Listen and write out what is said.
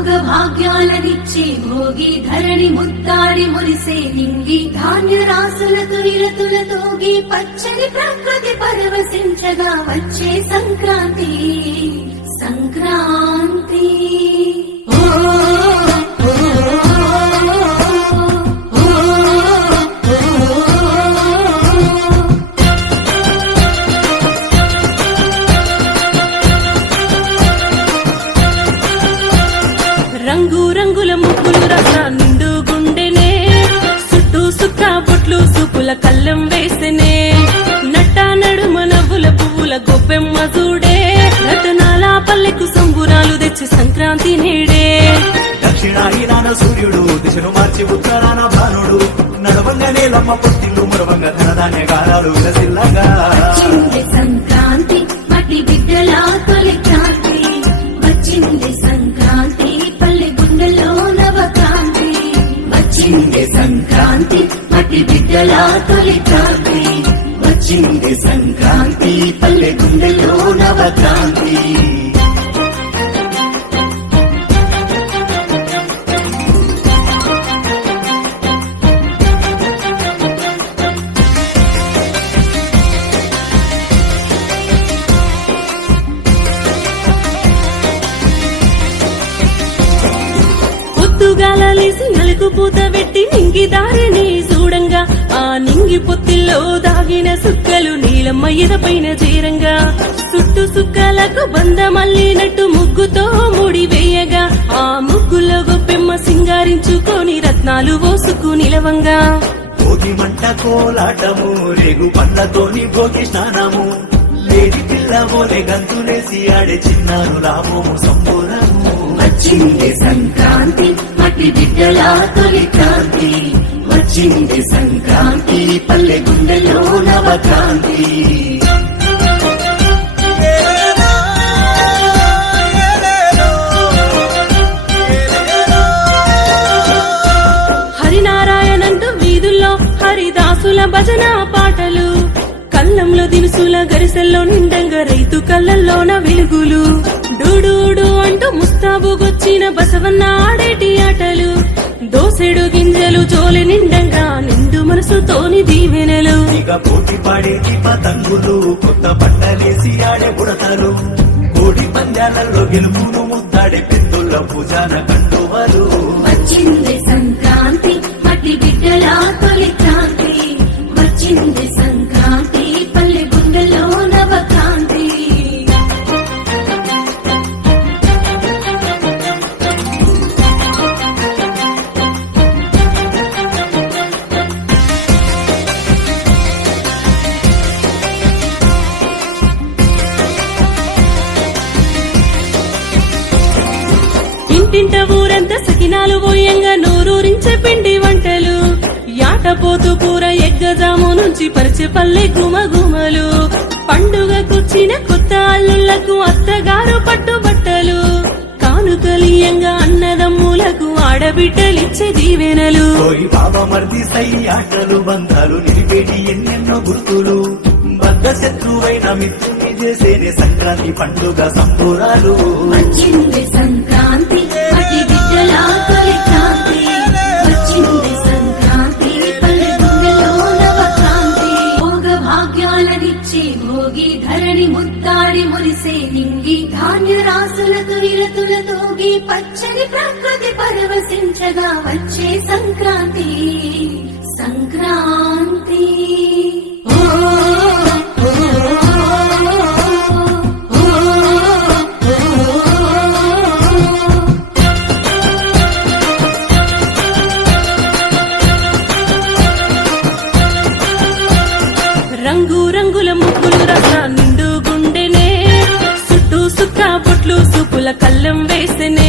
భోగ భాగ్యాలనిచ్చే భోగి ధరణి ముద్దాడి మురిసే నింగి ధాన్య రాసులతో నిరతులతోగి పచ్చని ప్రకృతి పరవశించగా వచ్చే సంక్రాంతి సంక్రాంతి రంగు రంగుల ముగ్గులు రస నిండు గుండెనే చుట్టూ సుక్క బొట్లు సూపుల కళ్ళం వేసెనే నట్ట నడుమ నవ్వుల పువ్వుల గొప్పెమ్మ చూడే రతనాల పల్లెకు సంబురాలు తెచ్చి సంక్రాంతి నేడే దక్షిణాయనాన సూర్యుడు దిశను మార్చి ఉత్తరాన భానుడు నడవంగానే లమ్మ పొత్తిల్లు మురవంగ ధనధాన్య గారాలు విలసిల్లగా వచ్చింది సంక్రాంతి మట్టి బిడ్డల తొలి క్రాంతి వచ్చింది సంక్రాంతి పల్లె గుండెలో నవక్రాంతి వచ్చింది సంక్రాంతి మట్టి బిడ్డల తొలి క్రాంతి వచ్చింది సంక్రాంతి పల్లె గుండెలో నవక్రాంతి పొద్దుగాలేసి నలుగు పూత పెట్టి నింగి దారిని చూడంగా ఆ నింగి పొత్తిల్లో దాగిన సుక్కలు నీలమ్మ ఎదపైన చేరంగా చుట్టూ సుక్కలకు బంధమల్లినట్టు ముగ్గుతో ముడి వేయగా ఆ ముగ్గులో గొప్పెమ్మ సింగారించుకొని రత్నాలు పోసుకు నిలవంగా భోగి మంట కోలాటము రేగు పండ్లతోని భోగి స్నానము లేడి పిల్లవోలే గంతులేసి ఆడే చిన్నాను రామోము సంబూరము వచ్చింది సంక్రాంతి మట్టి బిడ్డల తొలి క్రాంతి వచ్చింది సంక్రాంతి పల్లె గుండెలో నవక్రాంతి హరినారాయణంటూ వీధుల్లో హరిదాసుల భజన పాటలు కళ్ళంలో దినుసుల గరిసెల్లో నిండంగా రైతు కళ్ళల్లోన వెలుగులు డూడూడు అంటూ ముస్తాబుగొచ్చిన బసవన్న ఆడేటి ఆటలు దోసెడు గింజలు జోలి నిండంగా నిండు మనసుతోని దీవెనలు ఇక పోటీ పాడేటి పతంగులు కొత్త బట్టలేసి ఆడే బుడతలు కోడి పందాలలో గెలుపును ముద్దాడే పెద్దోళ్ళ పూజాన కండువలు వచ్చింది సంక్రాంతి మట్టి బిడ్డల తొలి క్రాంతి వచ్చింది సంక్రాంతి పల్లె గుండెలో నవక్రాంతి ఇంటింట ఊరంతా సకినాలు పోయంగా నోరూరించే పిండి వంటలు యాటపోతు కూర ఎగ్గజాము నుంచి పరిచే పల్లె గుమగుమలు పండుగకొచ్చిన కొత్త అల్లుళ్లకు అత్తగారు పట్టుబట్టలు కానుకలియంగా అన్నదమ్ములకు ఆడబిడ్డలిచ్చే దీవెనలు కోయి బాబా మర్ది సై ఆటలు బంధాలు నిలిపేటి ఎన్నెన్నో గుర్తులు బద్ద శత్రువైన మిత్రుని చేసేనే సంక్రాంతి పండుగ సంబూరాలు వచ్చింది సంక్రాంతి మట్టి బిడ్డల తొలి క్రాంతి వచ్చింది సంక్రాంతి పల్లె గుండెలో నవక్రాంతి భోగ భాగ్యాలనిచ్చే భోగి ధరణి ముద్దాడి మురిసే నింగి ధాన్య రాసులతో నిరతులతోగి పచ్చని ప్రకృతి పరవశించగా వచ్చే సంక్రాంతి సంక్రాంతి రంగు రంగుల ముగ్గులు రస నిండు గుండెనే చుట్టూ సుక్క బొట్లు సూపుల కళ్ళం వేసెనే